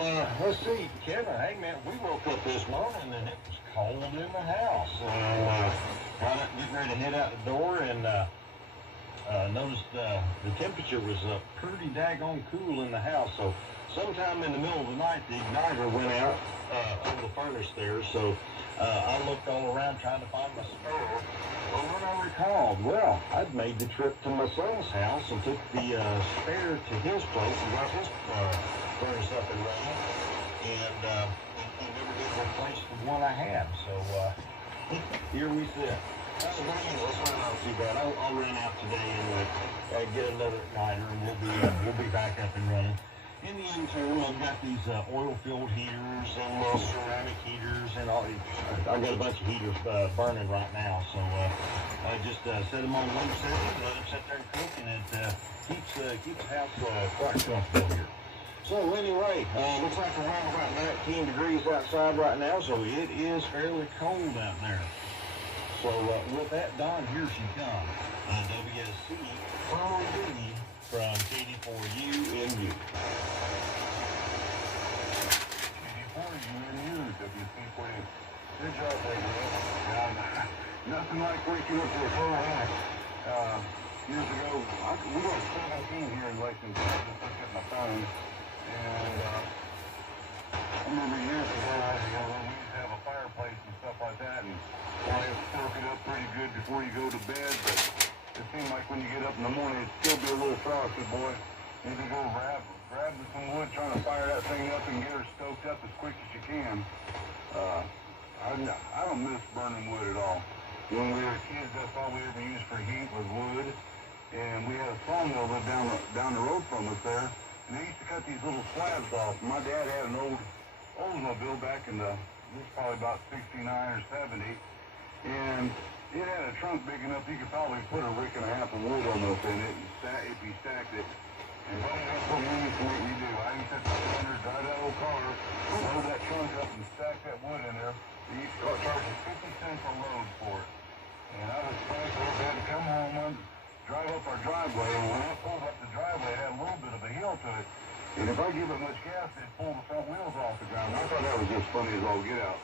let's see, Kevin, hey man, we woke up this morning and it was cold in the house. And getting ready to head out the door and noticed the temperature was pretty daggone cool in the house. So sometime in the middle of the night, the igniter went out over the furnace there. So I looked all around trying to find my spare. Well, what I recalled, well, I'd made the trip to my son's house and took the spare to his place and got his furnace up and running, and never did replace the one I had. So here we sit. That's not too bad. I'll run out today and get another igniter, and we'll be back up and running. In the interim, I've got these oil-filled heaters and ceramic heaters and all. I've got a bunch of heaters burning right now, so I just set them on one setting, let them sit there and cook, and it keeps the house quite comfortable here. So anyway, looks like we're around about 19 degrees outside right now, so it is fairly cold out there. So with that, Don, here she comes. WSC from KD4UNU. KD4UNU, WC4U. Good job, baby. Nothing like waking up to a full hack. Years ago, we were 17 here in Lexington. I just looked at my phone. And I remember years ago, we used to have a fireplace and stuff like that, and you soak it up pretty good before you go to bed, but it seemed like when you get up in the morning, it'd still be a little frosty, boy. You need to go grab some wood, trying to fire that thing up and get her stoked up as quick as you can. I don't miss burning wood at all. When we were kids, that's all we ever used for heat was wood, and we had a sawmill down the road from us there. And they used to cut these little slabs off. My dad had an old Oldsmobile back in this was probably about 69 or 70. And it had a trunk big enough you could probably put a rick and a half of wood almost in it if you stacked it. And buddy, that's what we used to make me do. I used to drive that old car, load that trunk up and stack that wood in there. They used to charge us 50 cents a load for it. And I was thankful I had to come home drive up our driveway, and when I pulled up the driveway, it had a little bit of a hill to it. And if I give it much gas, it'd pull the front wheels off the ground. I thought that was just funny as all get out.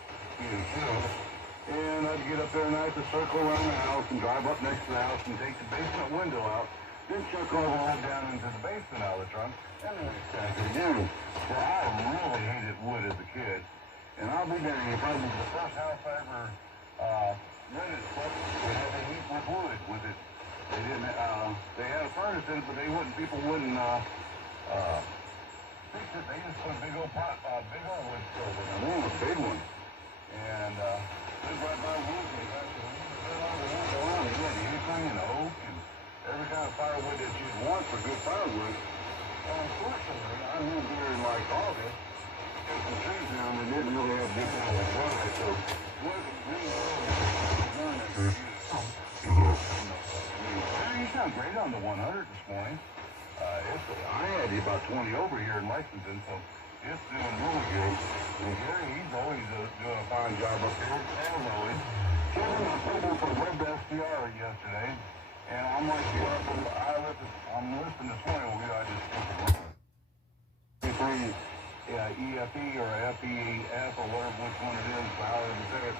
And I'd get up there and I'd have to circle around the house and drive up next to the house and take the basement window out, then chuck all the wood down into the basement out of the trunk, and then stack it again. Well, I really hated wood as a kid. And I'll be there, if I was the first house I ever rented, we had to heat with wood with it. They didn't. They had a furnace in it, but people wouldn't fix it. They just put a big old wood stove in there. A big one. And lived right by woods. And you had anything and oak and every kind of firewood that you'd want for good firewood. Well, unfortunately, I moved here in like August. Took some trees down and didn't really have big kind of water. So wood was really burning. You sound great on the 100 this morning. I had you about 20 over here in Lexington, so it's doing really good. And Gary, he's always doing a fine job up here. As always. Kevin, I pulled up a web SDR yesterday, and I'm like, I'm listening this morning. I just EFE or FEF or whatever, which one it is, however you say it.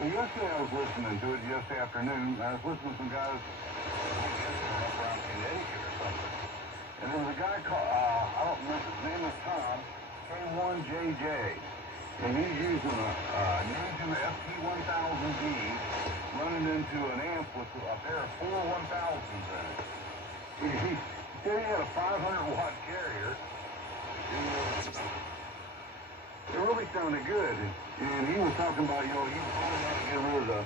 So yesterday I was listening to it yesterday afternoon. I was listening to some guys up around Connecticut or something. And there was a guy called, I don't remember, his name is Tom, K1JJ. And he's using using the FT1000D running into an amp with a pair of 4 1000s in it. He said he had a 500 watt carrier. It really sounded good. And he was talking about, he was only going to get rid of the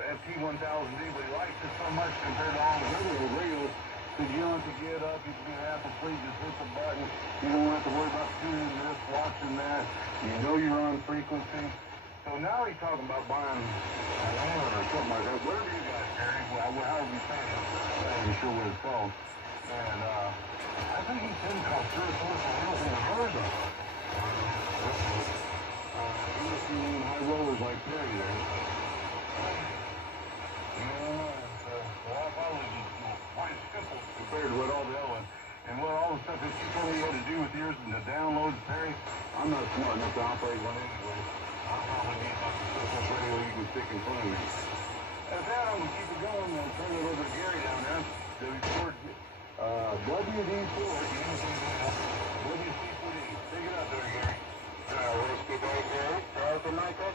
FT1000D, but he likes it so much compared to all the other radios. Because you don't have to get up, you can be half asleep, just hit the button. You don't have to worry about tuning this, watching that. You know you're on frequency. So now he's talking about buying a land or something like that. Whatever you guys carry, however you say it, I'm not even sure what it's called. And I think he said it cost 3 or 4 for in Arizona. You've seen high rollers like Perry there. Quite simple compared to what all the other, and what all the stuff that you told me you had to do with yours and to download load, Perry? I'm not smart enough to operate one anyway. I'll probably need my Christmas radio you can stick in front of me. If that, I'm gonna keep it going and turn it over to Gary down there. W4, WD4, WC4D. Pick it up there, Gary. Whiskey Bay, Gary. Delta Mike X.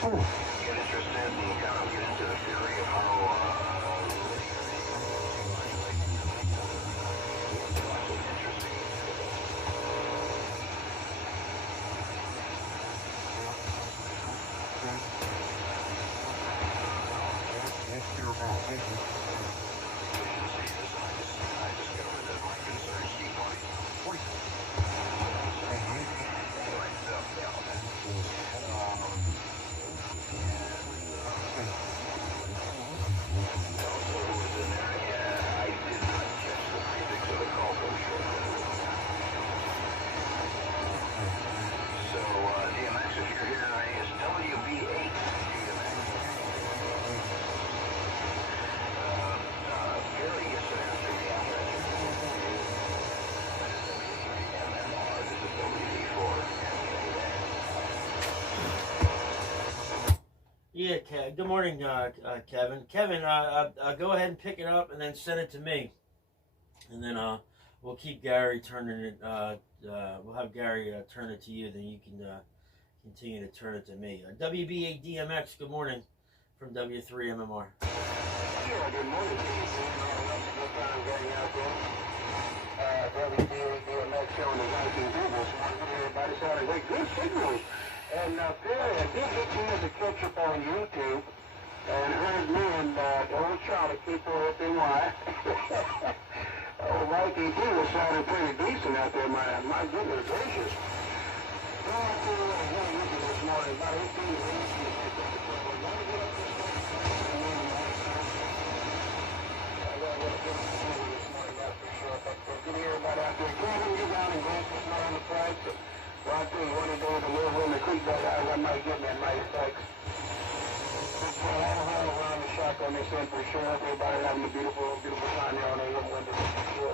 Get interested and kind of get into the theory of how Yeah, good morning, Kevin. Kevin, go ahead and pick it up and then send it to me, and then we'll keep Gary turning it. We'll have Gary turn it to you, then you can continue to turn it to me. WB8DMX, good morning from W3MMR. Yeah, good morning. Good time getting out there. WB8DMX showing the 19 people. Everybody sounded like good signals. And Perry, I did get you as a catch-up on YouTube, and heard me and old Charlie keep her up in wire. Oh, Mikey, he was sounding pretty decent out there, my goodness gracious. Well, I feel like I'm going to look at this morning, about 18 minutes. Good to hear about out there. Kevin, you down in Grace's not on the price. Well, I tell you what, it was a little in the creek that I might get that nice text. Well, I don't have around the shotgun this end for sure. Everybody having a beautiful, beautiful time there on the window for sure.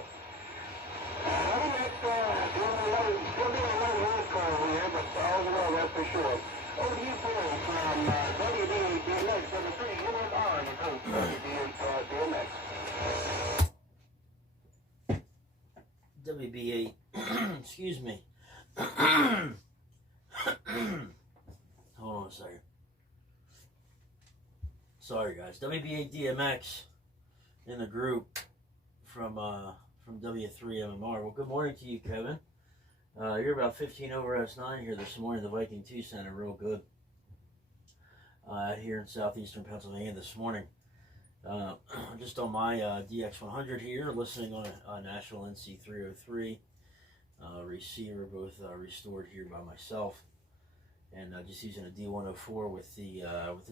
I think that's still being a little road car over here, but all the way, that's for sure. Over to you, Paul, from WD8DMX. So the pretty good R in the group, WD8DMX. WB8, excuse me. Hold on a second. Sorry, guys. WB8DMX in the group from W3MMR. Well, good morning to you, Kevin. You're about 15 over S9 here this morning. The Viking 2 Center, real good. Here in southeastern Pennsylvania this morning. Just on my DX100 here, listening on a National NC-303 receiver, both restored here by myself, and just using a D104 with the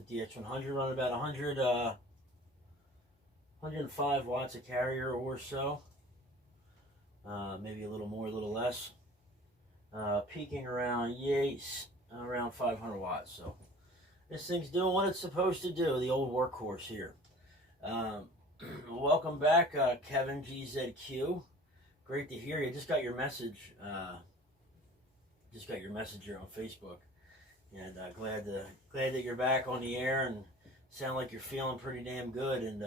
DX100, running about 105 watts a carrier or so, maybe a little more, a little less, peaking around around 500 watts. So this thing's doing what it's supposed to do, the old workhorse here. Welcome back, Kevin GZQ. Great to hear you. Just got your message. Just got your message here on Facebook, and glad that you're back on the air and sound like you're feeling pretty damn good. And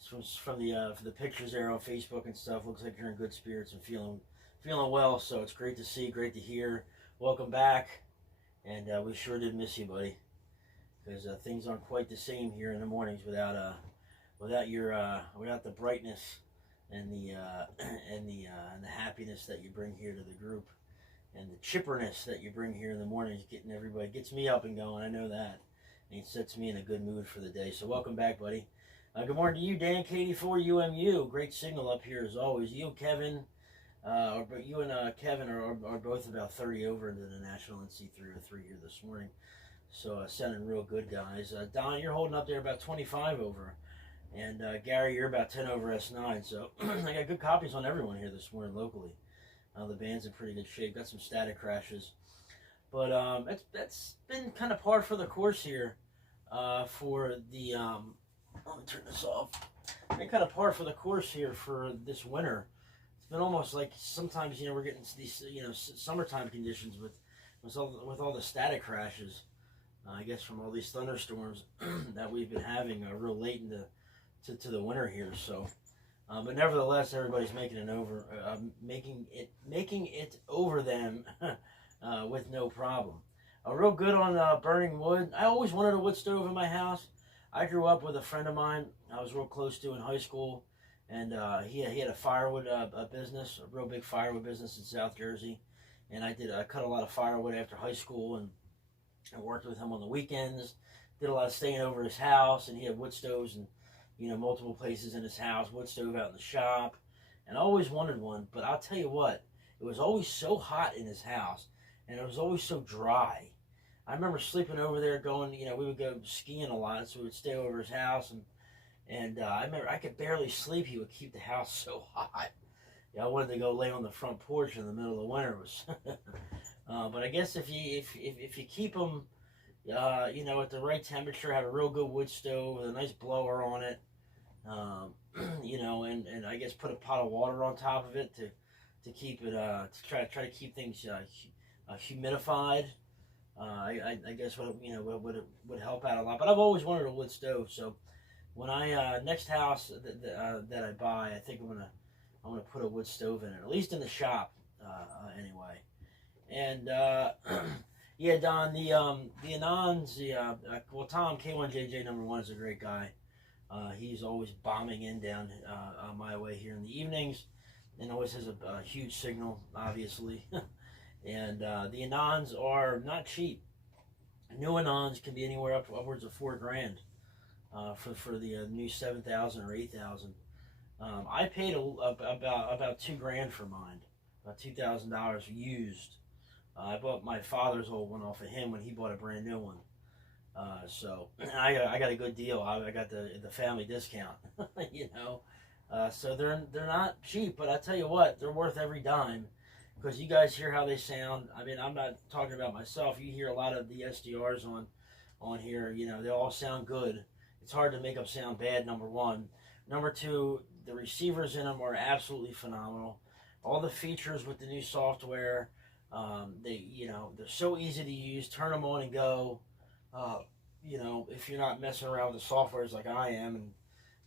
from the pictures there on Facebook and stuff, looks like you're in good spirits and feeling well. So it's great to see, great to hear. Welcome back, and we sure did miss you, buddy, because things aren't quite the same here in the mornings without the brightness and the happiness that you bring here to the group, and the chipperness that you bring here in the mornings, gets me up and going. I know that, and it sets me in a good mood for the day. So welcome back, buddy. Good morning to you, Dan K84 UMU. Great signal up here as always. You, Kevin, but you and Kevin are both about 30 over into the National NC-303 here this morning. So sounding real good, guys. Don, you're holding up there about 25 over. And Gary, you're about 10 over S9. So I got good copies on everyone here this morning locally. The band's in pretty good shape. Got some static crashes. But that's been kind of par for the course here for the... let me turn this off. Been kind of par for the course here for this winter. It's been almost like sometimes, we're getting these, summertime conditions with all the static crashes. I guess from all these thunderstorms that we've been having real late into to the winter here. So, but nevertheless, everybody's making it over them with no problem. Real good on burning wood. I always wanted a wood stove in my house. I grew up with a friend of mine I was real close to in high school, and he had a firewood business, a real big firewood business in South Jersey, and I cut a lot of firewood after high school, and I worked with him on the weekends, did a lot of staying over his house, and he had wood stoves and multiple places in his house, wood stove out in the shop, and I always wanted one. But I'll tell you what, it was always so hot in his house, and it was always so dry. I remember sleeping over there going, we would go skiing a lot, so we would stay over his house, and I remember I could barely sleep. He would keep the house so hot. I wanted to go lay on the front porch in the middle of the winter. But I guess if you keep them, at the right temperature, have a real good wood stove with a nice blower on it, and I guess put a pot of water on top of it to keep it to try to keep things humidified. I guess would help out a lot. But I've always wanted a wood stove, so when I next house that I buy, I think I'm gonna put a wood stove in it, at least in the shop, anyway. And yeah, Don, the Anons, Tom K1JJ #1 is a great guy. He's always bombing in down my way here in the evenings, and always has a huge signal, obviously. And the Anons are not cheap. New Anons can be anywhere upwards of $4,000 for the new 7,000 or 8,000. I paid about $2,000 for mine, about $2,000 used. I bought my father's old one off of him when he bought a brand new one. So I got a good deal. I got the family discount, So they're not cheap, but I tell you what, they're worth every dime, because you guys hear how they sound. I mean, I'm not talking about myself. You hear a lot of the SDRs on here. They all sound good. It's hard to make them sound bad, number one. Number two, the receivers in them are absolutely phenomenal. All the features with the new software. They're so easy to use. Turn them on and go. If you're not messing around with the softwares like I am,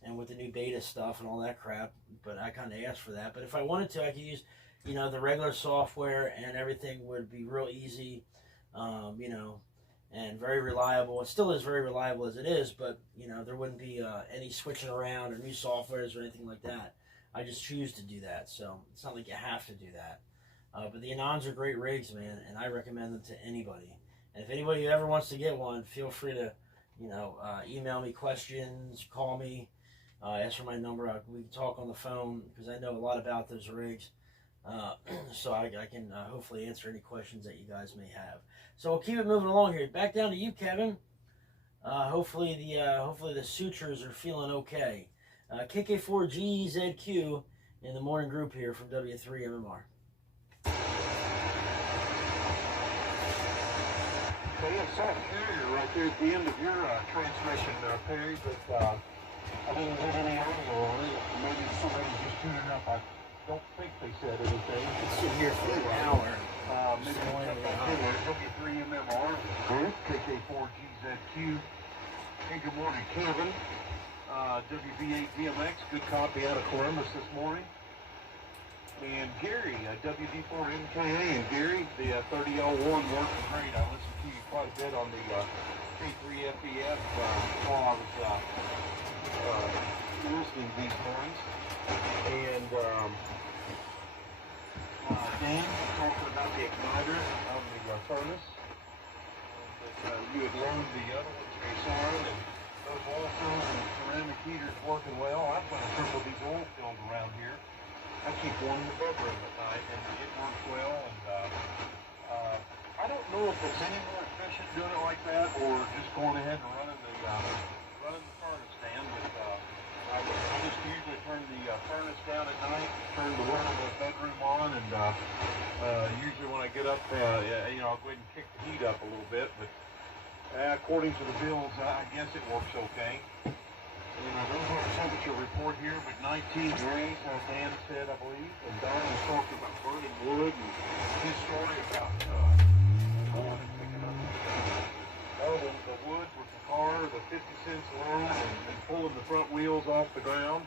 and with the new beta stuff and all that crap. But I kind of asked for that. But if I wanted to, I could use, the regular software, and everything would be real easy, and very reliable. It still is very reliable as it is, but there wouldn't be any switching around or new softwares or anything like that. I just choose to do that, so it's not like you have to do that. But the Anons are great rigs, man, and I recommend them to anybody. And if anybody ever wants to get one, feel free to, email me questions, call me, ask for my number. We can talk on the phone, because I know a lot about those rigs. So I can hopefully answer any questions that you guys may have. So we'll keep it moving along here. Back down to you, Kevin. Hopefully the sutures are feeling okay. KK4GZQ in the morning group here from W3MMR. Okay, it's that carrier right there at the end of your transmission, Perry, but I didn't get any audio on it. Maybe somebody's just tuning up. I don't think they said anything. It's in here for an hour. Maybe we'll jump back in there. W3MMR, KK4GZQ. Hey, good morning, Kevin. WV8DMX, good copy out of Columbus this morning. And Gary, WD4MKA, and Gary, the 3001 working great. I listened to you quite a bit on the K3FEF while I was listening these mornings. And Dan talking about the igniter of the furnace. And you had loaned the other one to your son, and those oil fills and ceramic heaters working well. I've got a couple of these oil fills around here. I keep one in the bedroom at night, and it works well. And I don't know if it's any more efficient doing it like that, or just going ahead and running the furnace, Dan. But I just usually turn the furnace down at night, turn the one in the bedroom on, and usually when I get up, I'll go ahead and kick the heat up a little bit. But according to the bills, I guess it works okay. I don't have a temperature report here, but 19 degrees, as Dan said, I believe. And Don was talking about burning wood and his story about picking up the wood with the car, the 50 cents loan, and pulling the front wheels off the ground.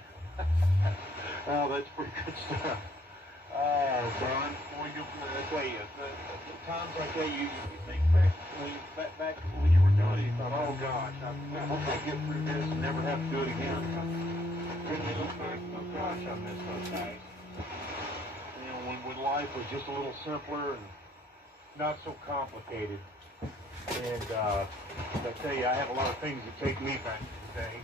Oh, that's pretty good stuff. Don, times like that, you think back when you were doing it, you thought, oh gosh, I hope I get through this and never have to do it again. Then you look back, oh gosh, I missed those days. When life was just a little simpler and not so complicated. And I tell you, I have a lot of things that take me back to the day.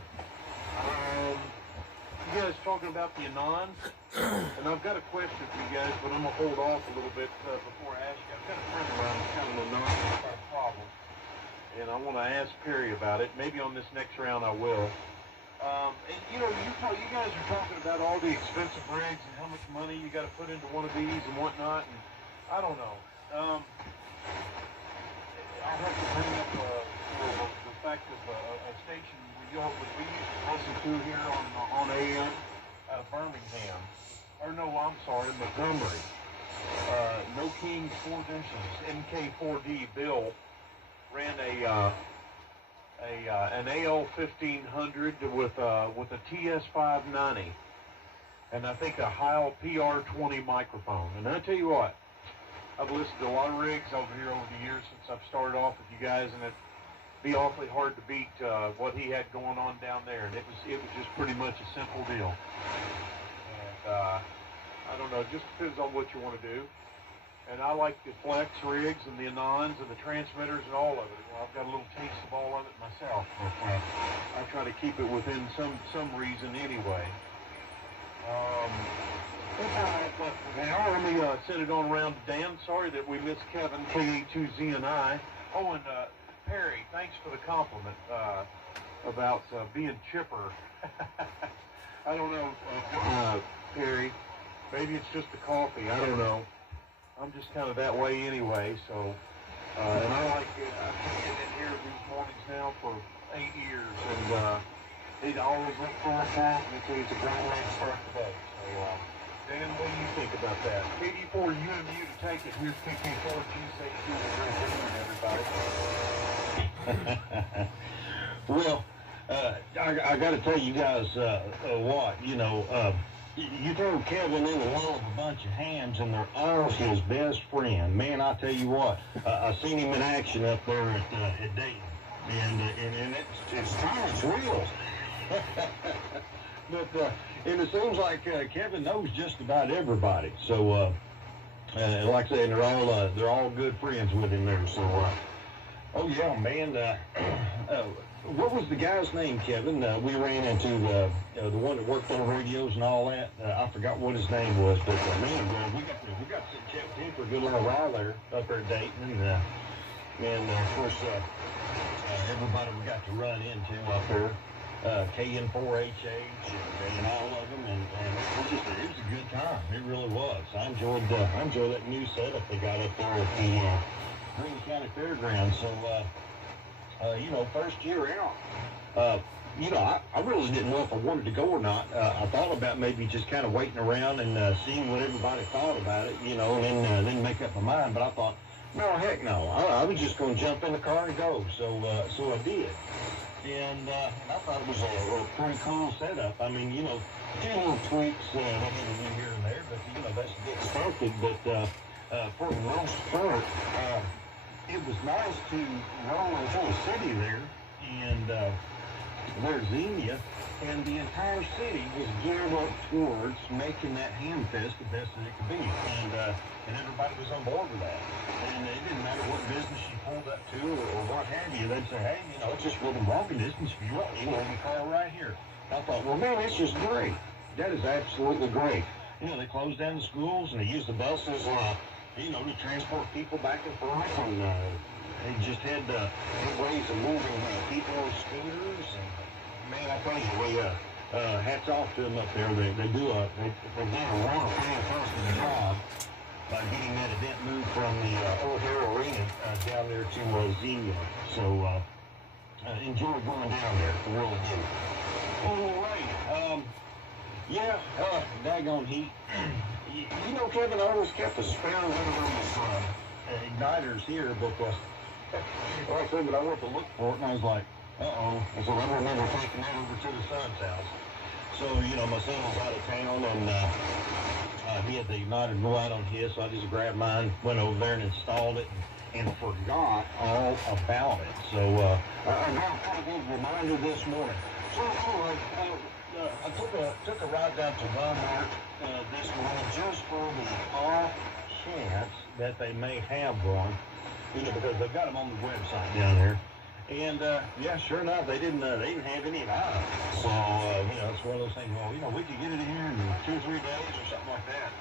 You guys talking about the Anons, and I've got a question for you guys, but I'm going to hold off a little bit before I ask you. I've got a friend of mine that's got an Anon problem, and I want to ask Perry about it. Maybe on this next round I will. And you guys are talking about all the expensive rigs and how much money you got to put into one of these and whatnot, and I don't know. I'll have to bring up the fact of a station we used to listen to here on AM out of Birmingham. Or no, I'm sorry, Montgomery. No Kings 4 inches, MK4D Bill ran an AL1500 with a TS590, and I think a Heil PR20 microphone. And I tell you what, I've listened to a lot of rigs over here over the years since I've started off with you guys, and it'd be awfully hard to beat what he had going on down there. And it was just pretty much a simple deal. And I don't know, it just depends on what you want to do. And I like the flex rigs and the Anons and the transmitters and all of it. Well, I've got a little taste of all of it myself, but I try to keep it within some reason anyway. That's all I have left for now. Let me send it on around to Dan. Sorry that we missed Kevin, KA2Z and I. Oh, and Perry, thanks for the compliment about being chipper. I don't know, Perry. Maybe it's just the coffee. I don't know. I'm just kind of that way anyway, so, and I've been in here these mornings now for 8 years, and he'd always look for a time, and it's a great way to start the day. So, Dan, what do you think about that? KD4UMU to take it. Here's KK4G6 everybody. Well, I got to tell you guys what, you throw Kevin in the law of a bunch of hams, and they're all his best friend. Man, I tell you what, I seen him in action up there at Dayton, and it's time, it's real. But and it seems like Kevin knows just about everybody. So, like I said, they're all good friends with him there. So, oh yeah, man. What was the guy's name, Kevin? We ran into the one that worked on radios and all that. I forgot what his name was, but man, we got checked in for a good little while there up there at Dayton, and of course everybody we got to run into up there, KN4HH and all of them, and it was a good time. It really was. I enjoyed that new setup they got up there at the Greene County Fairgrounds. So. First year out, you know, I really didn't know if I wanted to go or not. I thought about maybe just kind of waiting around and seeing what everybody thought about it, you know, and then make up my mind. But I thought, no, heck no. I was just going to jump in the car and go. So I did. And I thought it was a pretty cool setup. I mean, you know, a few little tweaks here and there, but, you know, that's to get started. But for the most part, it was nice to roll into the city there, and there's Xenia, and the entire city was geared up towards making that ham fest the best that it could be, and everybody was on board with that. And it didn't matter what business you pulled up to or what have you, they'd say, hey, you know, it's just within walking distance if you want, you know, the car right here. I thought, well, man, that's just great. That is absolutely great. You know, they closed down the schools and they used the buses, you know, to transport people back and forth, and they just had ways of moving people on scooters. And man, I tell you, we hats off to them up there. They do a wonderful, fantastic job by getting that event moved from the O'Hare Arena down there to Xenia. So enjoy going down there, really do. All right, yeah, daggone heat. You know, Kevin, I always kept a spare one of those igniters here because I said that I went to look for it, and I was like, uh-oh. I said, I remember taking that over to the son's house. So, you know, my son was out of town, and he had the igniter go out on his, so I just grabbed mine, went over there and installed it, and forgot all about it. So I got a pretty good reminder this morning. So anyway, I took a ride down to Walmart this morning just for the off chance that they may have one, you know, because they've got them on the website down there. And yeah, sure enough, they didn't have any of that. So you know, it's one of those things. Well, you know, we could get it in here in 2 or 3 days or something like that.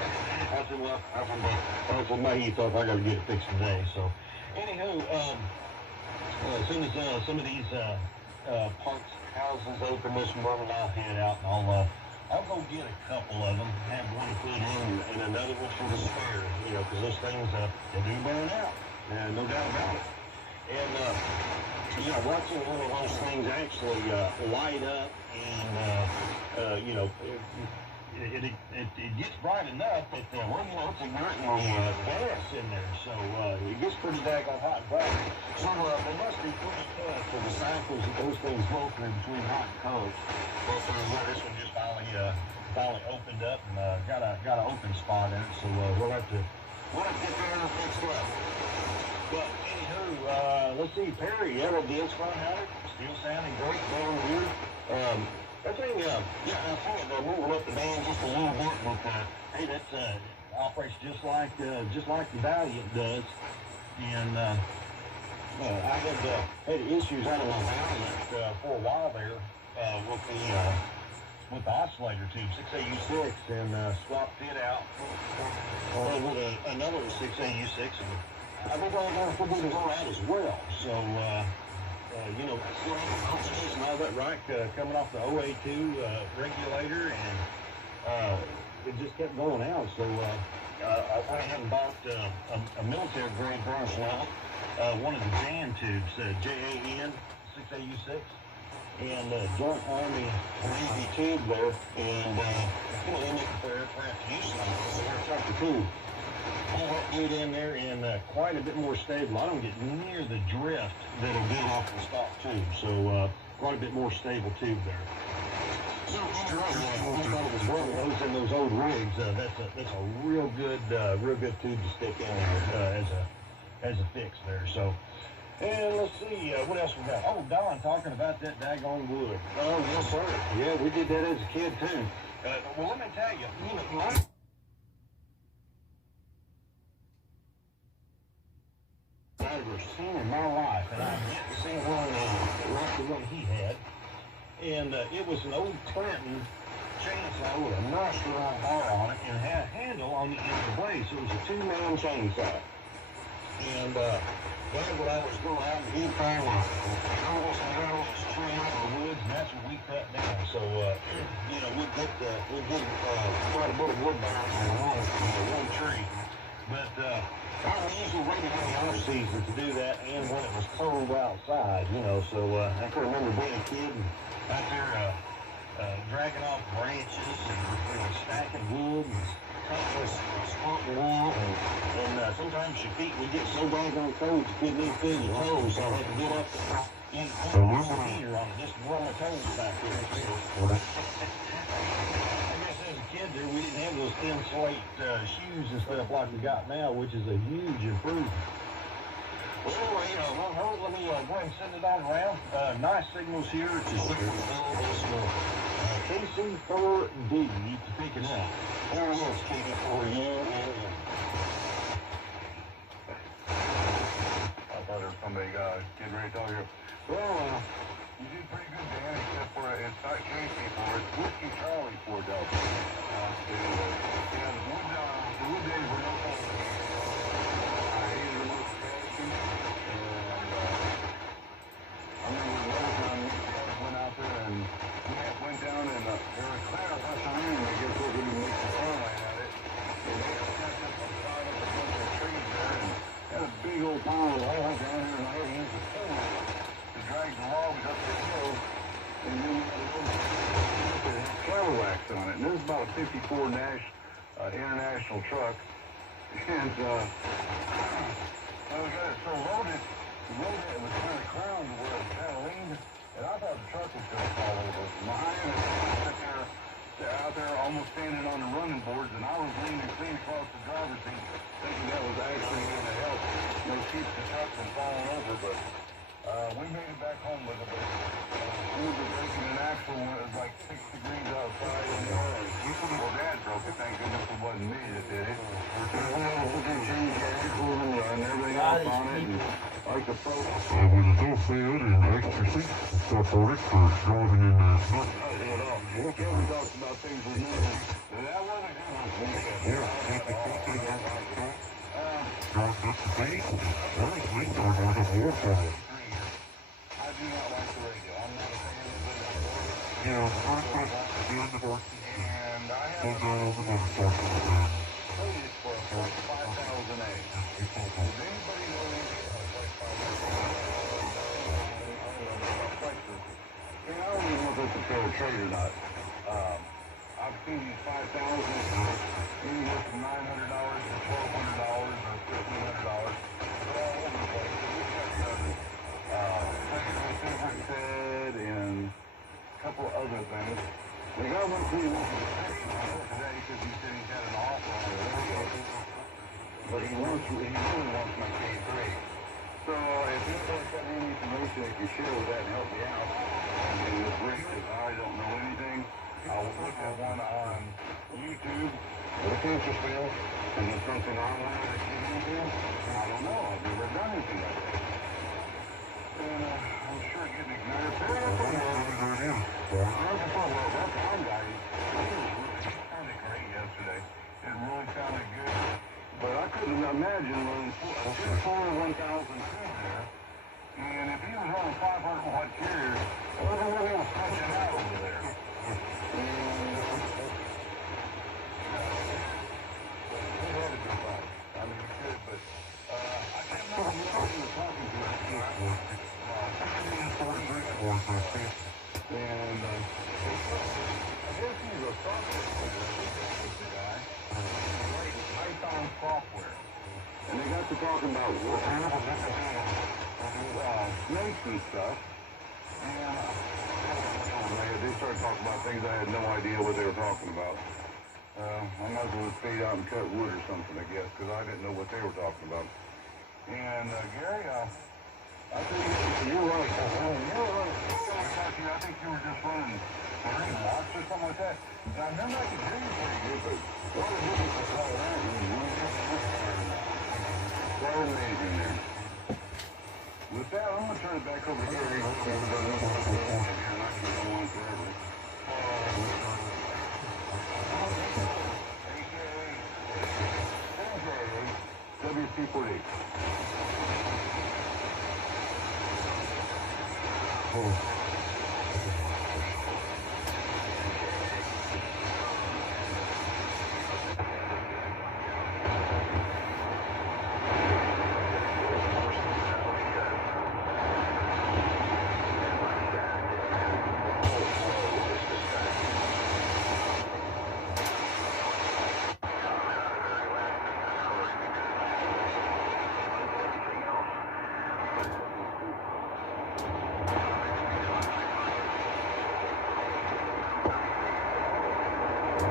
I said, well, I said, no, you thought I got to get it fixed today. So, anywho, as soon as some of these parts houses open this morning, I'll head out and I'll go get a couple of them, have one put in and another one for the spare, you know, because those things, they do burn out, no doubt about it. And, you know, watching one of those things actually light up and, you know, it gets bright enough that, well, you know, it's igniting gas in there, so it gets pretty daggone hot and bright. So they must be pretty tough for the cycles that those things go through between hot and cold. But yeah, this one just finally opened up and got an open spot in it, so we'll have to get there and fix that. But anywho, let's see, Perry, yeah, the DX100, still sounding great down here. I think, yeah, I think they're moving up the band just a little bit, but hey, that's operates just like the Valiant does. And I had issues out of my Valiant for a while there with the oscillator tube, 6AU6, and swapped it out with another 6AU6. And I think I'm going to put it out as well. So. You know, and all that right coming off the OA2 regulator, and it just kept going out. So I went ahead and bought a military grade brush lamp, one of the JAN tubes, JAN 6AU6, and Joint Army Navy tube there, and you know, they make it for aircraft use, so they're tough to tube. Pull that dude in there and quite a bit more stable. I don't get near the drift that'll get off the stock tube, so quite a bit more stable tube there. So those in those old rigs, that's a real good tube to stick in there as a fix there. So, and let's see what else we got. Oh, Don talking about that daggone wood. Oh yes, sir. Yeah, we did that as a kid too. Well, let me tell you, you know. I've ever seen in my life, and I've yet to see one like the one he had. And it was an old Clinton chainsaw with a nice long bar on it, and it had a handle on the end of the blade, so it was a 2-man chainsaw. And Dad would always go out and he'd find almost narrowest tree out of the woods, and that's what we cut down. So you know, we'd get quite a bit of wood back in one tree. But we usually waited in the off season to do that, and when it was cold outside, you know. So I can remember being a kid and out there dragging off branches and stacking wood and cutting squirting wood, and sometimes your feet would get so doggone cold you couldn't even feel your toes, so I had to get up and put the heater on just to warm my toes back there. As a kid there, we didn't have those thin slate shoes and stuff like we got now, which is a huge improvement. Well, anyway, let me go ahead and send it on around. Nice signals here to KC-4D to pick it up. There it is, KC-4U. I thought there was somebody getting ready to talk here. Well, you did pretty good, Dan, except for it's not KC-4, it's Whiskey Charlie 4 Delta. Anyway, yeah, the wood days were no fun. I hated the most passion, and I remember one time we went out there and went down and there was clear a bunch of rain, I guess what we didn't make the farmland at it. And they had set up a spot up a bunch of trees there and had a big old pile of oil down here, and I had to use the pole to drag the logs up the hill, and then we had a little that had Cadillac on it, and this is about a 54 Nash international truck, and we got it so loaded, it was kind of crowned to where it kind of leaned, and I thought the truck was going to fall over. Mine was out there almost standing on the running boards, and I was leaning clean across the driver's seat, thinking that was actually going to help, keep the truck from falling over, but we made it back home with it, but we were breaking an axle when it was like 6 degrees outside, and well, Dad broke it, thank goodness it wasn't me that did it. We can change the axle and everything else on it, and like the pro. With a dual field and extra seats and stuff on it for driving in the snow. Kevin talks about things we knew, and that wasn't good. That's the thing. We started with a war for it. I do not like the radio. I'm not a fan of it. You know, first one, the end of our And I have so now the motorcycle and played it for a 5000A. Does anybody know anything about prices? And I don't even know if it's a fair trade or not. I've seen these 5,000 anywhere from $900 to $1,200 or $1,500. They're all over the place. Said and a couple other things. The guy went to the inspection on it today because he said he's had an offer on it. But he really wants my K3. So if anybody's got any information that can share with that and help me out, and this Rick, because I don't know anything, I will look at one on YouTube. Look interesting. And there's something online that you can do. I don't know. I've never done anything like that. And I'm sure getting ignited. That sound guy, it sounded great yesterday. It really sounded good. But I couldn't imagine running 1,000 there. And if he was running 500 watt carrier, what was he going to punch it out over there? He had a good ride. I mean, he could, but I can't remember who he was talking to. And I guess he's a software guy. Python software. And they got to talking about snakes and stuff. And they started talking about things I had no idea what they were talking about. I might as well have stayed out and cut wood or something, I guess, because I didn't know what they were talking about. And Gary, I think you're right. I think you were just running Marine Watch or something like that. And I remember I could hear you pretty good, but what was looking for all that? That was amazing there. With that, I'm going to turn it back over to Gary. I'm not going to go on forever. WC-40. Oh. Tear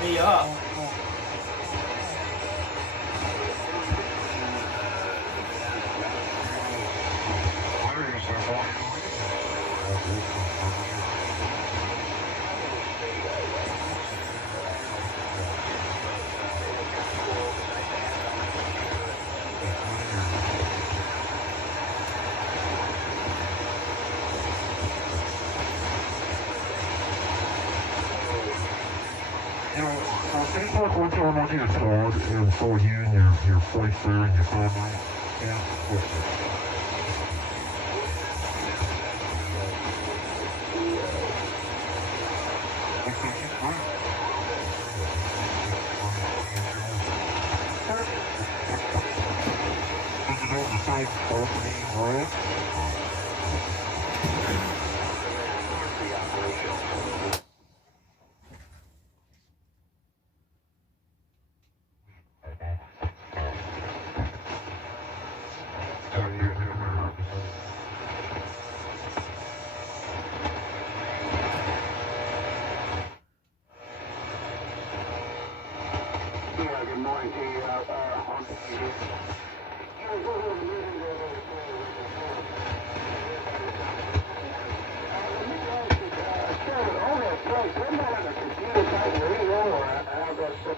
me up. Once you're on your side and saw you and your place there and your family, and what's it? Good morning to you on the TV.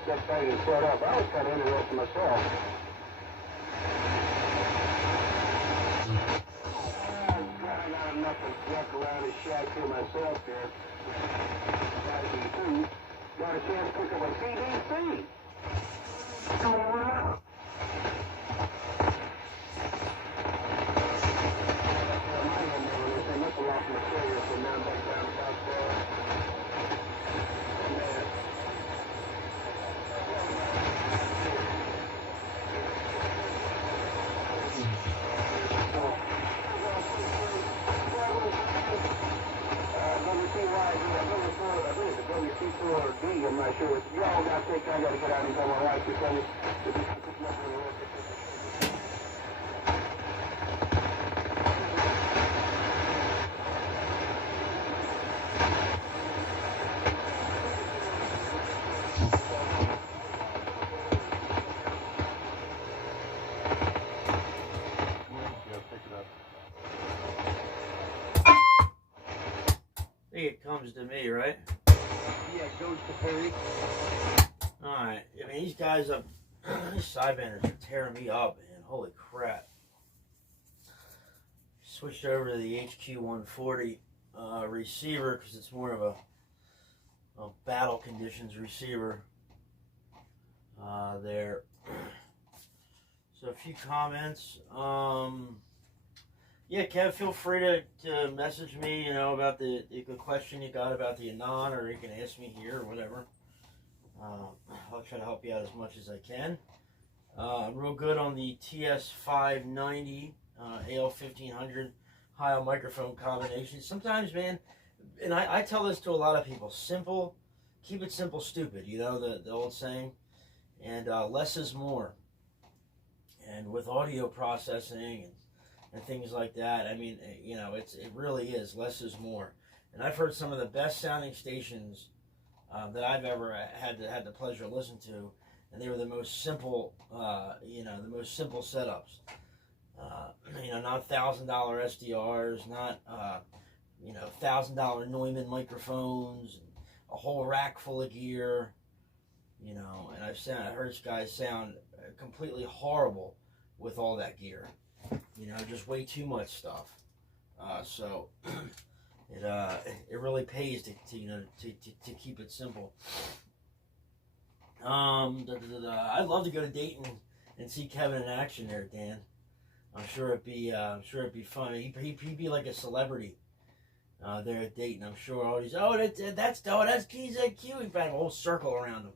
That thing is set up. I was kind of interested myself. I got enough to walk around and shack to myself there. Got a chance to pick up a CDC. W3MMR, I'm not sure. Y'all got to think I got to get out and tell my wife to tell me. I think it comes to me, right? Yeah, it goes to Perry. Alright, I mean, these guys up, these sidebanders are tearing me up, man. Holy crap. Switched over to the HQ140 receiver because it's more of a battle conditions receiver there. So a few comments. Yeah, Kev, feel free to message me, you know, about the question you got about the Anon, or you can ask me here or whatever. I'll try to help you out as much as I can. I'm real good on the TS590, AL1500 high microphone combination. Sometimes, man, and I tell this to a lot of people, simple, keep it simple, stupid, you know, the old saying, and less is more. And with audio processing and things like that. I mean, you know, it really is less is more. And I've heard some of the best sounding stations that I've ever had the pleasure to listen to, and they were the most simple, you know, the most simple setups. You know, not $1,000 SDRs, not you know, $1,000 Neumann microphones, and a whole rack full of gear. You know, and I've heard guys sound completely horrible with all that gear. You know, just way too much stuff. So it really pays to you know to keep it simple. I'd love to go to Dayton and see Kevin in action there, Dan. I'm sure it'd be fun. He'd be like a celebrity there at Dayton. I'm sure all these that's Keys at Q. He'd have a whole circle around him.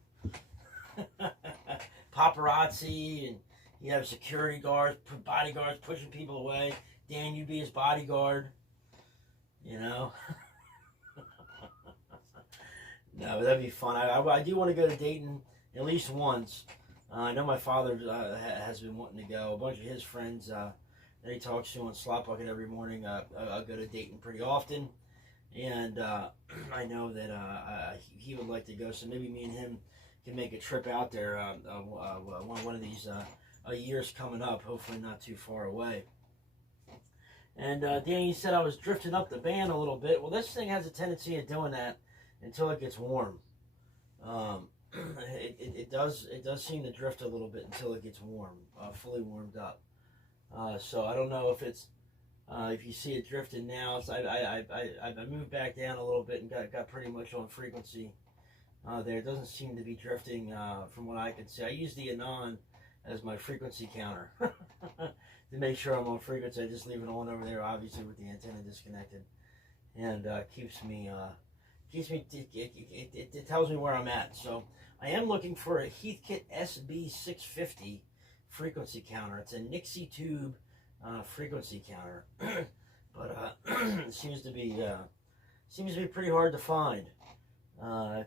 Paparazzi, and you have security guards, bodyguards pushing people away. Dan, you'd be his bodyguard. You know. No, that'd be fun. I do want to go to Dayton at least once. I know my father has been wanting to go. A bunch of his friends that he talks to on Slot Bucket every morning go to Dayton pretty often. And I know that he would like to go, so maybe me and him can make a trip out there one of these years coming up, hopefully not too far away. And Danny said I was drifting up the band a little bit. Well, this thing has a tendency of doing that until it gets warm. It does seem to drift a little bit until it gets warm, fully warmed up. So I don't know if it's if you see it drifting now. So I moved back down a little bit and got pretty much on frequency. There it doesn't seem to be drifting from what I can see. I use the Anon as my frequency counter to make sure I'm on frequency. I just leave it on over there, obviously with the antenna disconnected, and keeps me it tells me where I'm at. So I am looking for a Heathkit SB650 frequency counter. It's a Nixie tube frequency counter, but it seems to be pretty hard to find. I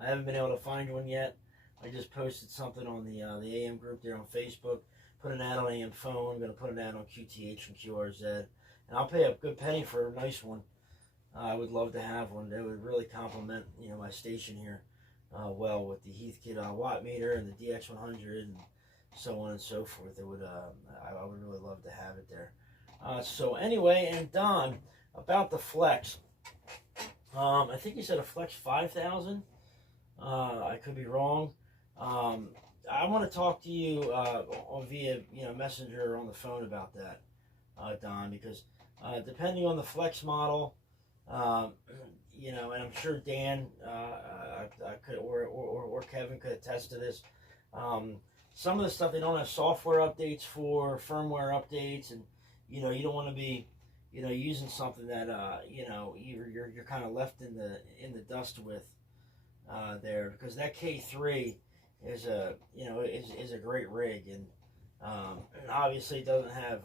haven't been able to find one yet. I just posted something on the AM group there on Facebook. Put an ad on AM phone. I'm going to put an ad on QTH and QRZ, and I'll pay a good penny for a nice one. I would love to have one. It would really complement, you know, my station here well with the Heathkit watt meter and the DX100 and so on and so forth. It would I would really love to have it there. So anyway, and Don, about the Flex. I think you said a Flex 5000. I could be wrong. I want to talk to you via Messenger or on the phone about that, Don, because depending on the Flex model, and I'm sure Dan could or Kevin could attest to this. Some of the stuff they don't have software updates for, firmware updates, and you don't want to be using something that you're kind of left in the dust with there, because that K3 is a great rig, and obviously it doesn't have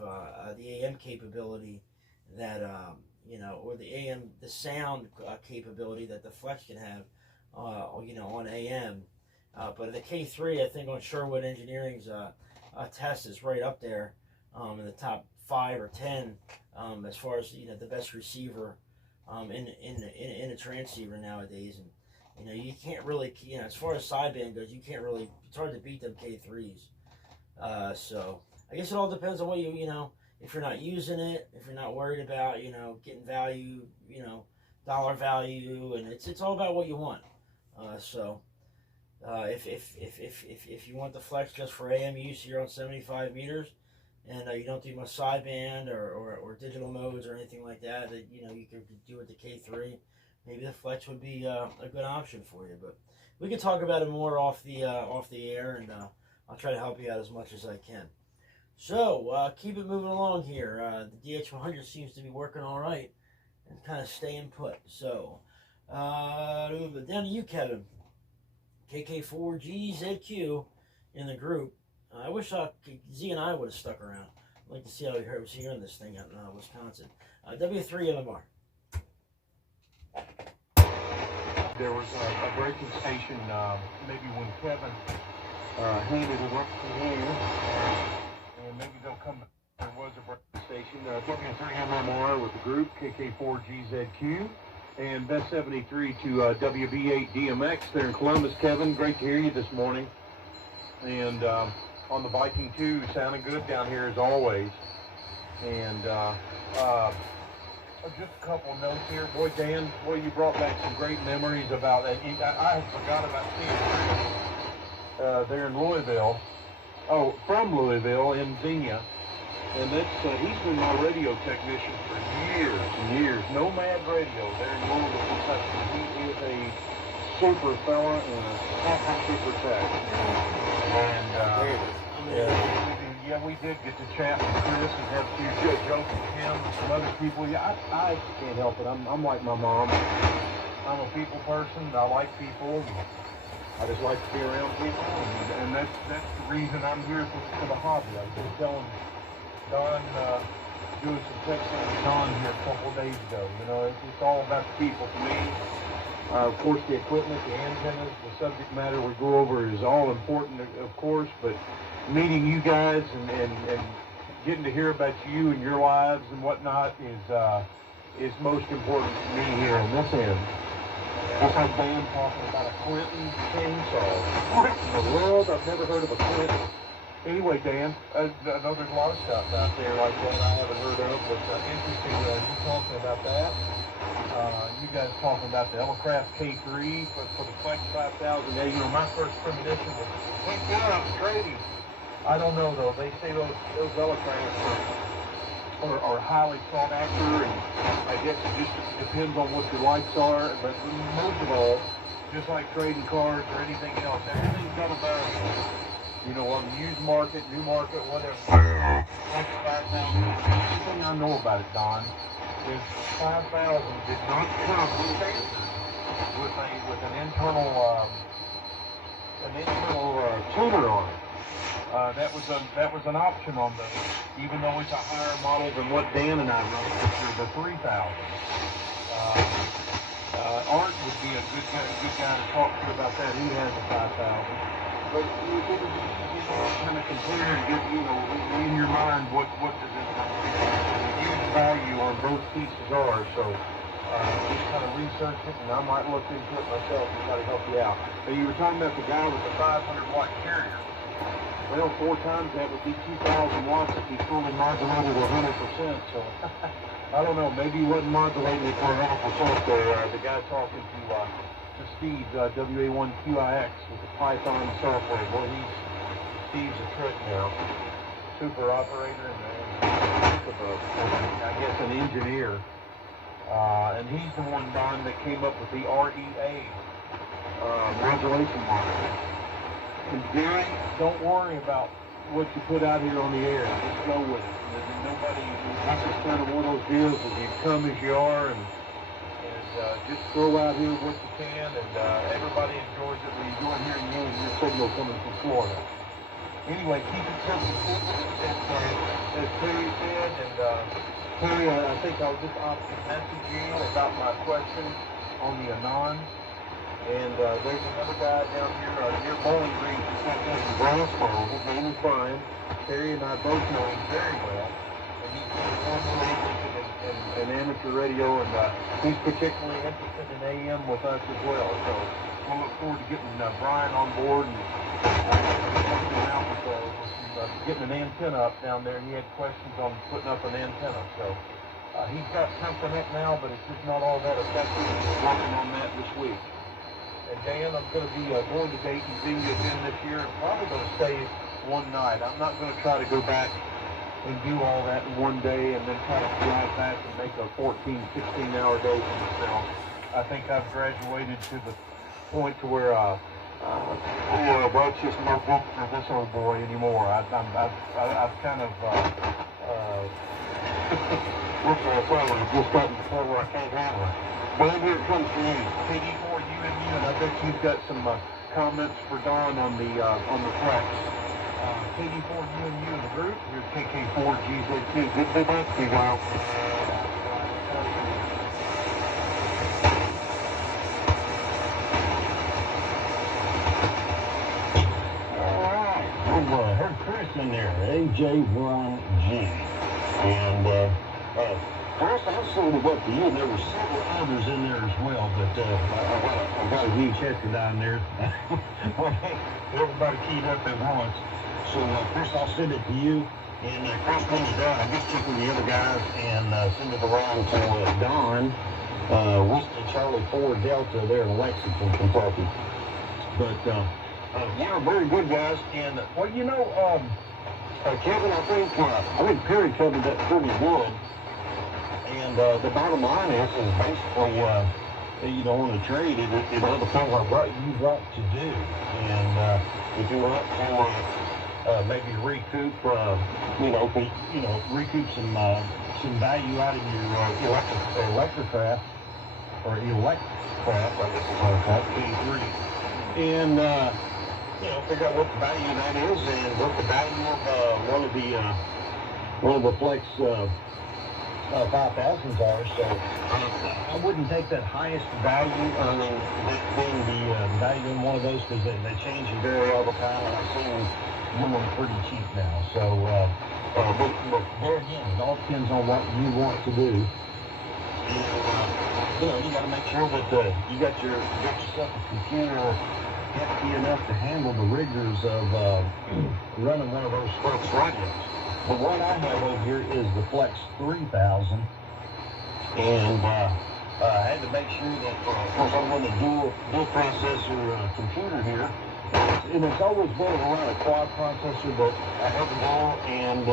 the AM capability that or the sound capability that the Flex can have on AM, but the K3, I think on Sherwood Engineering's test is right up there in the top 5 or 10 as far as the best receiver in a transceiver nowadays. And you can't really, as far as sideband goes, you can't really, it's hard to beat them K3s. So I guess it all depends on what if you're not using it, if you're not worried about getting value, dollar value, and it's all about what you want. So if you want the Flex just for AM use here on 75 meters, and you don't do much sideband or digital modes or anything like that, that you could do with the K3, maybe the Flex would be a good option for you. But we can talk about it more off the air, and I'll try to help you out as much as I can. So keep it moving along here. The DX100 seems to be working all right and kind of staying put. So down to you, Kevin. KK4GZQ in the group. I wish Z and I would have stuck around. I'd like to see how he was hearing this thing out in Wisconsin. W3MMR. There was a breaking station, maybe when Kevin handed it up to you, and maybe they'll come back. There was Station, W3MMR with the group, KK4GZQ, and Best 73 to WB8DMX there in Columbus. Kevin, great to hear you this morning. And on the Viking 2, sounding good down here as always. And just a couple of notes here. Boy, Dan, boy, you brought back some great memories about that. I had forgot about seeing there in Louisville. Oh, from Louisville in Xenia. And that's, he's been my radio technician for years and years. Nomad Radio there in Louisville, Kentucky. He is a super fella and a super tech. And, yeah, we did get to chat with Chris and have a few jokes with him and some other people. Yeah, I can't help it. I'm like my mom. I'm a people person. I like people. I just like to be around people. And that's the reason I'm here for the hobby. I was just telling Don, doing some texting with Don here a couple of days ago. You know, it's all about the people to me. Of course, the equipment, the antennas, the subject matter we go over is all important, of course, but meeting you guys and getting to hear about you and your lives and whatnot is most important to me here on this end. Just like Dan talking about a Clinton chainsaw. What in the world? I've never heard of a Clinton. Anyway, Dan, I know there's a lot of stuff out there like that I haven't heard of, but interesting you talking about that. You guys talking about the Elecraft K3 for the Flex 5000. Yeah, you know, my first premonition was, hey, God, I'm trading. I don't know, though. They say those Elecrafts are highly sought after, and I guess it just depends on what your likes are. But most of all, just like trading cards or anything else, everything's got a value. You know, on the used market, new market, whatever. Flex 5000. Everything I know about it, Don, is 5000 did not come with an internal tuner on it. That was an option on those, even though it's a higher model than what Dan and I run, which are the 3000. Art would be a good guy to talk to about that. He has a 5000. But you kind of compare and get, you know, in your mind what the huge value on both pieces are. So just kind of research it, and I might look into it myself and try to help you out. Now, you were talking about the guy with the 500-watt carrier. Well, 4 times that would be 2,000 watts if he fully modulated 100%. So I don't know. Maybe he wasn't modulating it for 100% there. The guy talking to Steve, WA1QIX with the Python software. Boy, Steve's a trick now. Super operator and I guess an engineer. And he's the one, Don, that came up with the REA modulation monitor. And Gary, don't worry about what you put out here on the air. Just go with it. This is kind of one of those deals that you come as you are and just throw out here what you can, and everybody enjoys it when you go in here and use your signal coming from Florida. Anyway, keep it simple, as Terry said, and Terry, I think I'll just opt to message you about my question on the Anon. And there's another guy down here near Bowling Green, Kentucky, in Brownsboro. His name is Brian. Terry and I both know him very well. And he's in amateur radio, and he's particularly interested in AM with us as well. So we'll look forward to getting Brian on board and helping out with getting an antenna up down there. And he had questions on putting up an antenna. So he's got something up now, but it's just not all that effective. He's working on that this week. And Dan, I'm going to be going to Dayton Xenia again this year, and probably going to stay one night. I'm not going to try to go back and do all that in one day and then try to drive back and make a 14, 16-hour day for myself. I think I've graduated to the point to where well, it's just no book for this old boy anymore. I've kind of just gotten to the point where I can't handle it. But here it comes to you, KD4, UMU, and I bet you've got some comments for Don on the Flex. KD4, UMU in the group. Here's KK4GZQ. Good day back to you, wow. All right. Oh, heard Chris in there. AJ1G. First, I sold it up to you, and there were several others in there as well, but I've got a huge hecker down there. Everybody keyed up at once. So first I'll send it to you, and Chris, when you're done, I just check with the other guys and send it around to Don, Whiskey Charlie 4 Delta there in Lexington, Kentucky. But yeah, very good guys. And well, you know, Kevin, I think Perry covered that pretty good. And the bottom line is basically, you know, on a trade, it all depends on what you want to do. And if you want to maybe recoup, recoup some value out of your electrocraft, or electrocraft, I guess it's called, P3, and figure out what the value of that is and what the value of one of the Flex 5000s are. So I wouldn't take that highest value being the value in one of those, because they change and vary all the time, and I've seen them pretty cheap now. So but there again, it all depends on what you want to do. And you got to make sure that you got yourself a computer hefty enough to handle the rigors of running one of those Flex radios. The one I have over here is the Flex 3000, and I had to make sure that, of course, I'm running a dual processor computer here, and it's always been around a quad processor, but I had to go and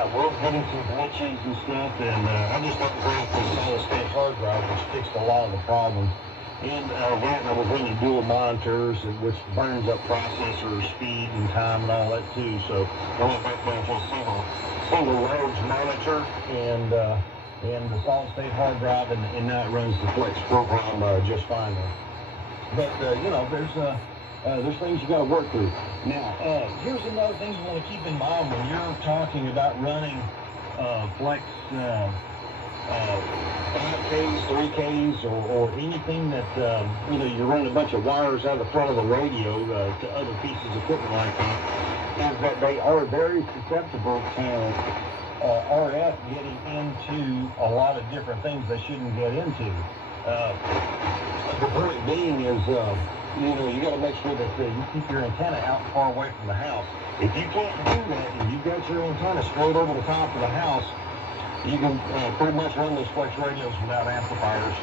I was getting some glitches and stuff, and I just upgraded to a solid-state hard drive, which fixed a lot of the problems. And I was running dual monitors, which burns up processor speed and time and all that too. So I went back down to a single large monitor and the solid state hard drive, and now it runs the Flex program just fine there. But there's things you got to work through. Now here's another thing you want to keep in mind when you're talking about running Flex 5Ks, 3Ks, or anything that, you're running a bunch of wires out of the front of the radio to other pieces of equipment like that, is that they are very susceptible to RF getting into a lot of different things they shouldn't get into. The point being is, you got to make sure that you keep your antenna out far away from the house. If you can't do that, and you've got your antenna straight over the top of the house, you can pretty much run those Flex radios without amplifiers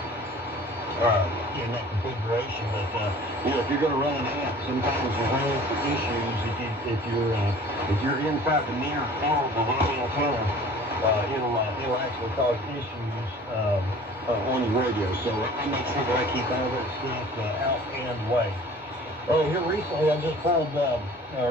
in that configuration. But if you're going to run an amp, sometimes you run into issues if you're inside the near field of the antenna. It'll actually cause issues on your radio. So I make sure that I keep all that stuff out and away. Here recently, I just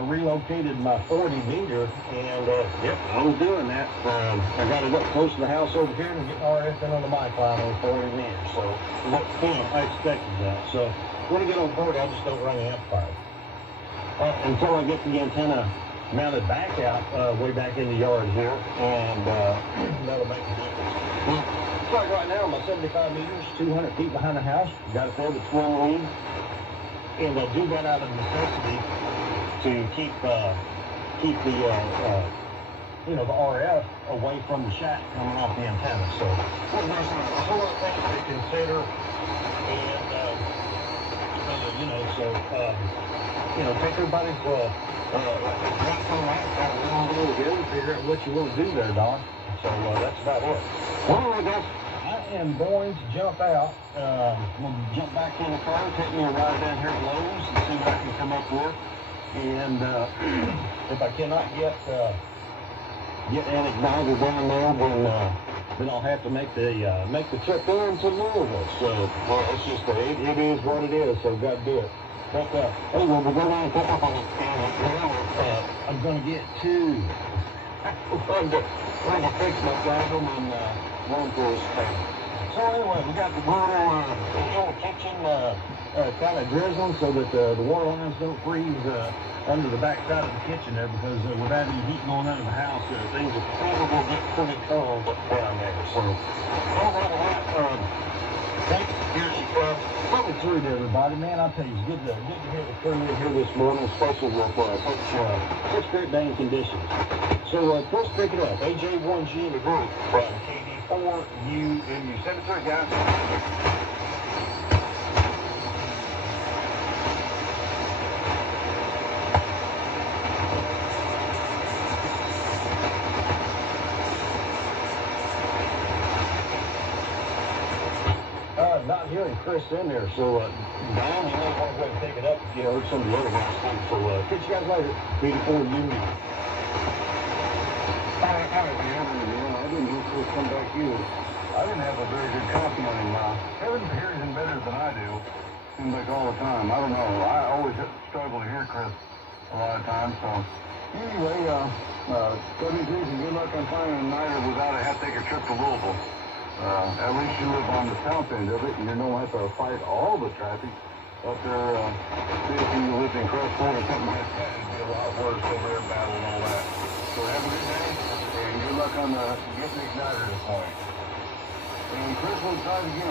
relocated my 40 meter, and yep, I was doing that. I got it up close to the house over here and getting RF in on the mic line on 40 meters. So I expected that. So when I get on 40, I just don't run the amplifier until I get the antenna mounted back out way back in the yard here, and that'll make a difference. Well, like right now, my 75 meters, 200 feet behind the house, got it there with twin lead. And they'll do that out of necessity to keep the RF away from the shack coming off the antenna. So there's a whole lot of things to consider, and take everybody's figure out what you want to do there, Don. So that's about it. Well, I guess I am going to jump out. I'm going to jump back in the car, take me a ride down here at Lowe's and see what I can come up with. And if I cannot get Annick down there, then I'll have to make the trip down to Louisville. So it's just it is what it is. So got to do it. But hey, when we go down and pick up on I'm going to get two. I'm going to fix my problem and run for his face. So anyway, we got the water in the kitchen kind of drizzling so that the water lines don't freeze under the back side of the kitchen there, because without any heat going under the house, things will probably get pretty cold down there. So overall, thanks. Here's your club. Probably through to everybody, man. I'll tell you, it's good to hear the crew in here this morning, especially with such great bang conditions. So Chris, pick it up. AJ1G in the group from KD4UMU. Send it through, guys. Not hearing Chris in there, so Don, you might want to go ahead and pick it up if you heard some of the other ones. So catch you guys later. KD4UMU. I didn't hear Chris come back either. I didn't have a very good copy on him. Kevin hears him better than I do. Seems like all the time. I don't know. I always struggle to hear Chris a lot of times. So anyway, 73 and good luck on finding a nighter without a have to take a trip to Louisville. At least you live on the south end of it, and you don't have to fight all the traffic up there. If you lived in Crestwood or something like that, it'd be a lot worse over there, battle and all that. So have a good day, and good luck on getting the igniter this morning. And Chris will try it again.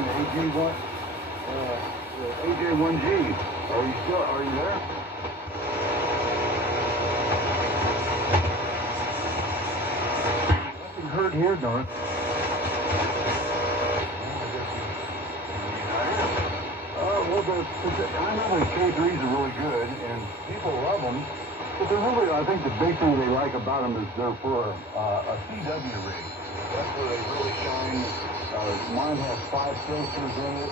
AJ1G. Are you there? Nothing heard here, Don. I know the K3s are really good, and people love them, but they're really, I think the big thing they like about them is they're for a CW rig. That's where they really shine. Mine has 5 filters in it,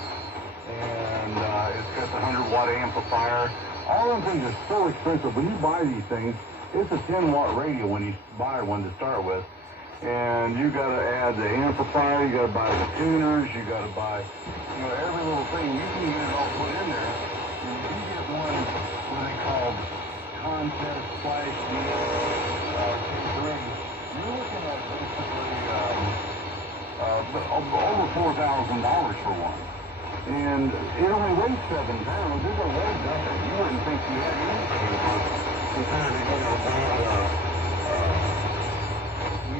and it's got the 100-watt amplifier. All them things are so expensive. When you buy these things, it's a 10-watt radio when you buy one to start with. And you got to add the amplifier, you got to buy the tuners, you got to buy, every little thing. You can get it all put in there. And if you get one, what they call contest flash deal, K3, you're looking at basically over $4,000 for one. And it only weighs 7 pounds. It don't weigh nothing. You wouldn't think you had anything compared to,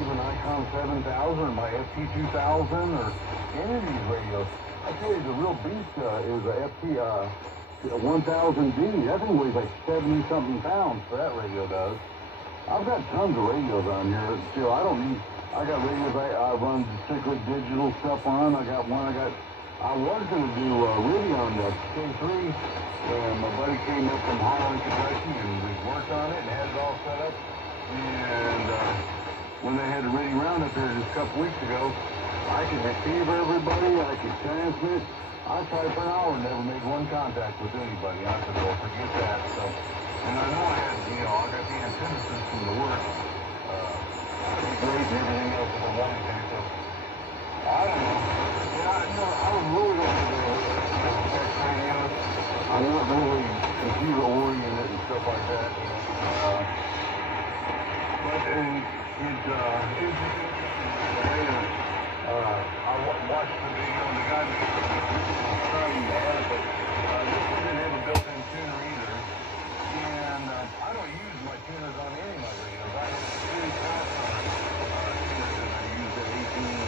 even Icon 7000 or my FT2000 or any of these radios. I tell you, the real beast is a FT1000D. That thing weighs like 70-something pounds for that radio does. I've got tons of radios on here. Still, I got radios I run strictly digital stuff on. I got one. I was going to do Ruby on the K3, and my buddy came up from Holland, Kentucky, and we worked on it and had it all set up. And when they had the ready round up here just a couple weeks ago, I could receive everybody, I could transmit. I tried for an hour and never made one contact with anybody. I said, well, forget that. So, and I know I had, I got the antenna system to work. Great and everything else if I wanted to. So, I don't know. Yeah, I was really looking for the text radio. I'm not really computer oriented and stuff like that. But I watched the video and the guy was trying to have it. This one didn't have a built-in tuner either. And I don't use my tuners on any of my radios. I have 3 power tuners that I use at 18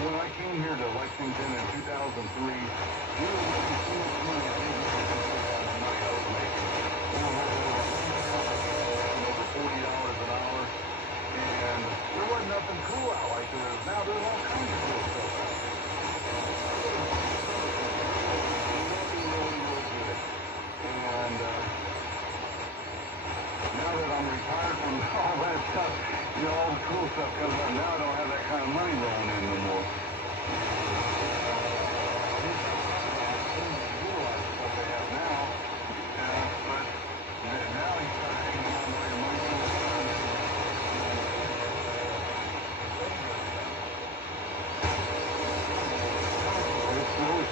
when I came here to Lexington in 2003, we were making so much money. I didn't even know how much money I was making. We were over $40 an hour, and there wasn't nothing cool out like there is now. There's all kinds of cool stuff out. Really good. And now that I'm retired from all that stuff, all the cool stuff comes out. Now I don't have that kind of money rolling in no more.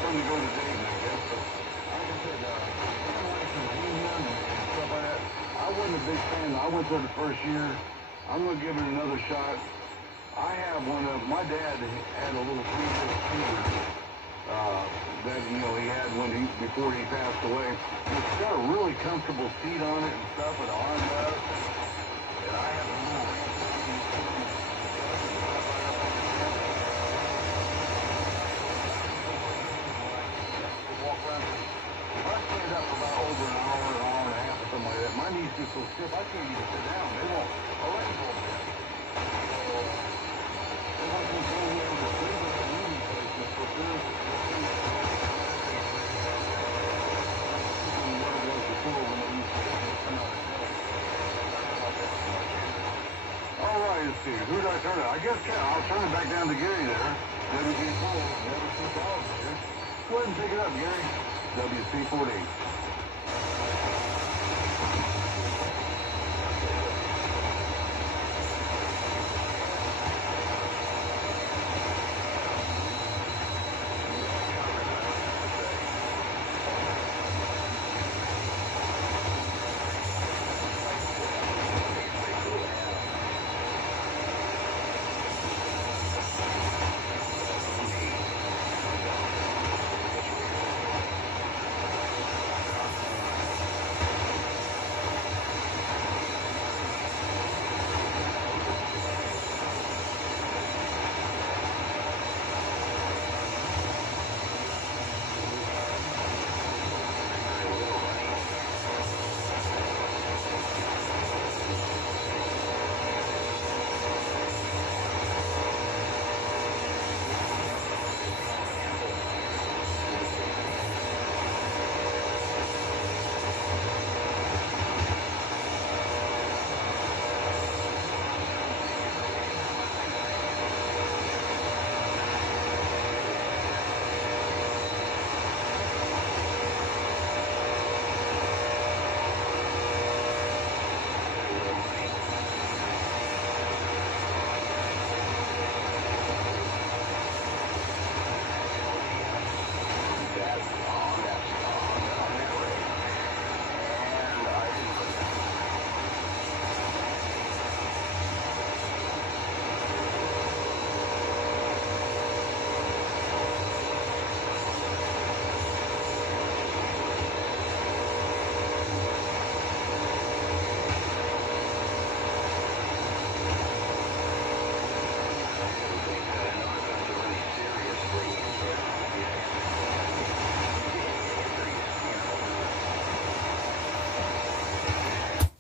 To go to Dayton, I guess, but like I said, I like some union and stuff like that. I wasn't a big fan. I went there the first year. I I'm going to give it another shot. I have one of, my dad had a little 3-wheel that, you know, he had before he passed away. It's got a really comfortable seat on it and stuff, and armrest. And I have a little walk around. I stand up for about over an hour and a half or something like that. My knees get so stiff, I can't even sit down. They won't. I'll let go of it. So, if I can go over the favorite meeting places for Thursday, what it was before when they used to come out of town. All right, let's see. Who did I turn it? I guess I'll turn it back down to Gary there. WC4, never see dogs here. Go ahead and pick it up, Gary. WC40.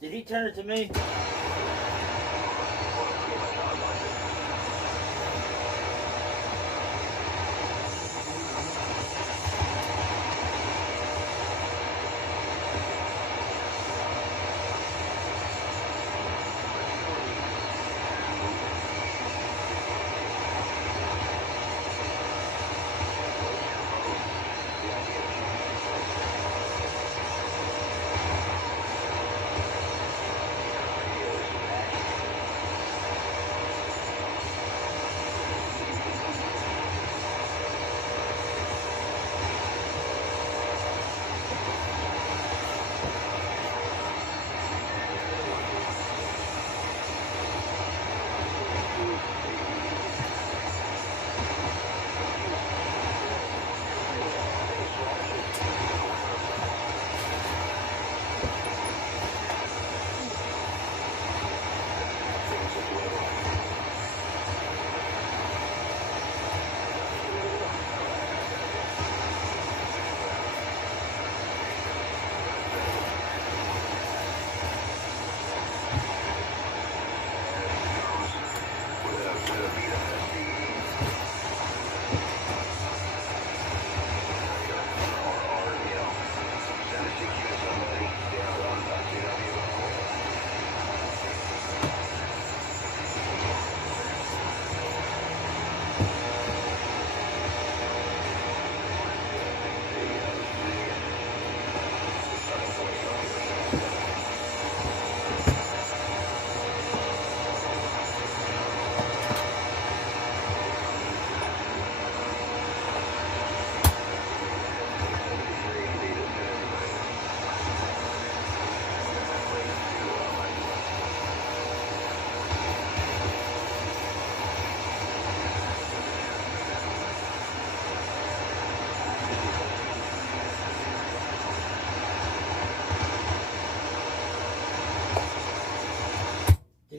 Did he turn it to me?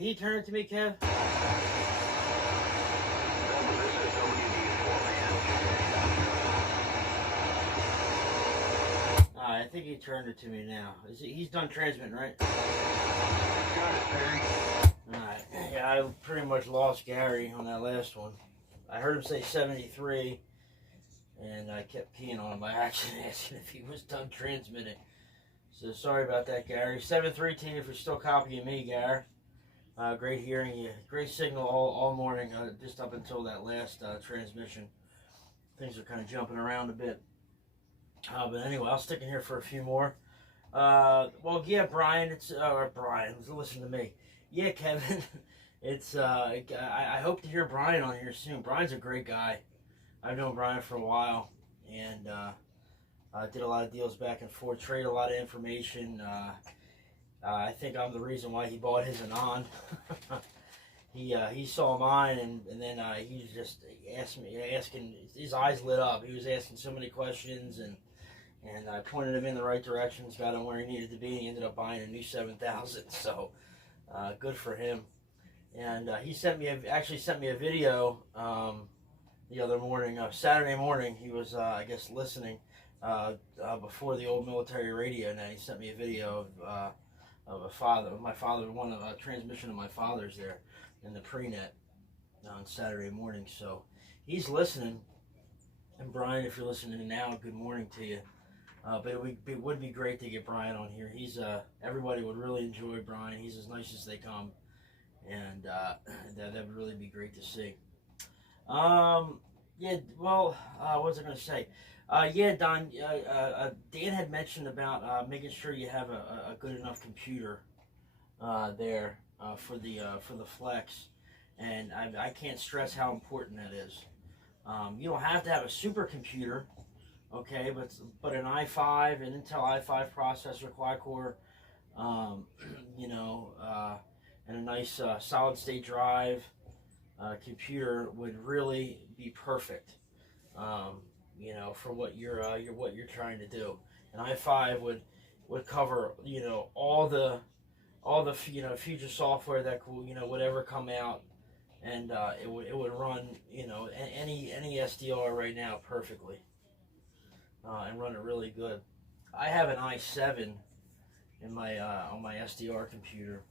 you turn it to me, Kev? I think he turned it to me now. He's done transmitting, right? Got it, Perry. Alright. Yeah, I pretty much lost Gary on that last one. I heard him say 73, and I kept peeing on him by accident, asking if he was done transmitting. So sorry about that, Gary. 7-3 team, if you're still copying me, Gary. Great hearing you. Great signal all morning, just up until that last transmission. Things are kind of jumping around a bit. But anyway, I'll stick in here for a few more. Well, yeah, Brian, Brian, listen to me. Yeah, Kevin, I hope to hear Brian on here soon. Brian's a great guy. I've known Brian for a while, and did a lot of deals back and forth, traded a lot of information. I think I'm the reason why he bought his Anon. He saw mine, and then he was just asking, his eyes lit up. He was asking so many questions, and I pointed him in the right directions, got him where he needed to be, and he ended up buying a new 7000. So good for him. And he actually sent me a video the other morning, Saturday morning. He was I guess listening before the old military radio. Now he sent me a video of my father, one of a transmission of my father's there in the pre-net on Saturday morning. So he's listening. And Brian, if you're listening now, good morning to you. But it would be great to get Brian on here. He's everybody would really enjoy Brian. He's as nice as they come, and that would really be great to see. Yeah. Well, what was I going to say? Yeah, Don. Dan had mentioned about making sure you have a good enough computer there for the Flex, and I can't stress how important that is. You don't have to have a supercomputer, okay, but an i5, an Intel i5 processor, quad-core, you know, and a nice solid-state drive computer would really be perfect, you know, for what you're trying to do. An i5 would cover, you know, all the you know, future software that will, you know, would ever come out. And it would run, you know, any SDR right now perfectly, and run it really good. I have an i7 in my on my SDR computer,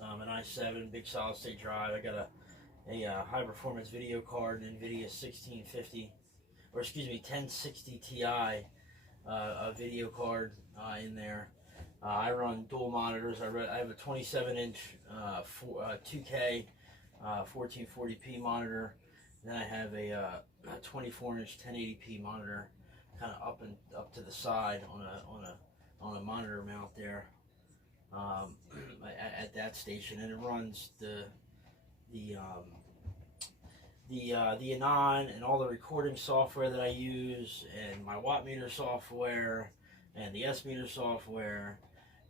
an i7 big solid state drive. I got a high performance video card, an NVIDIA 1060 Ti a video card in there. I run dual monitors. I have a 27-inch 2K 1440p monitor. Then I have a 24-inch 1080p monitor, kind of up to the side on a monitor mount there at that station, and it runs the Anon and all the recording software that I use, and my watt meter software, and the S meter software,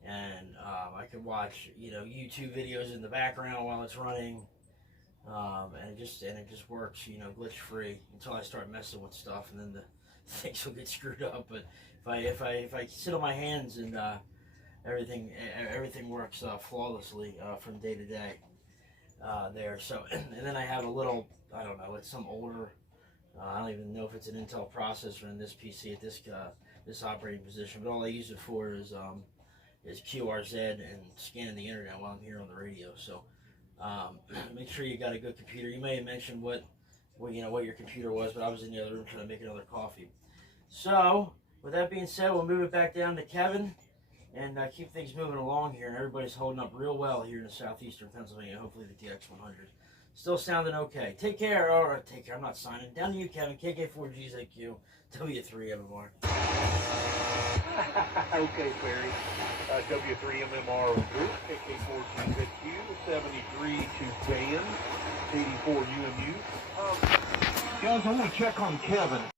and I can watch, you know, YouTube videos in the background while it's running. And it just works, you know, glitch free until I start messing with stuff, and then the things will get screwed up. But if I sit on my hands, and everything works flawlessly from day to day there. So, and then I have a little, I don't know, it's some older, I don't even know if it's an Intel processor in this PC at this operating position, but all I use it for is QRZ and scanning the internet while I'm here on the radio. So. Make sure you got a good computer. You may have mentioned what your computer was, but I was in the other room trying to make another coffee. So, with that being said, we'll move it back down to Kevin and keep things moving along here. And everybody's holding up real well here in the southeastern Pennsylvania. Hopefully the DX100 still sounding okay. Take care, or take care. I'm not signing. Down to you, Kevin. KK4GZQ, W3MMR. Okay, Perry. W3MMR Group, KK4GZQ, 73 to Dan, 84 UMU. Guys, I want to check on Kevin.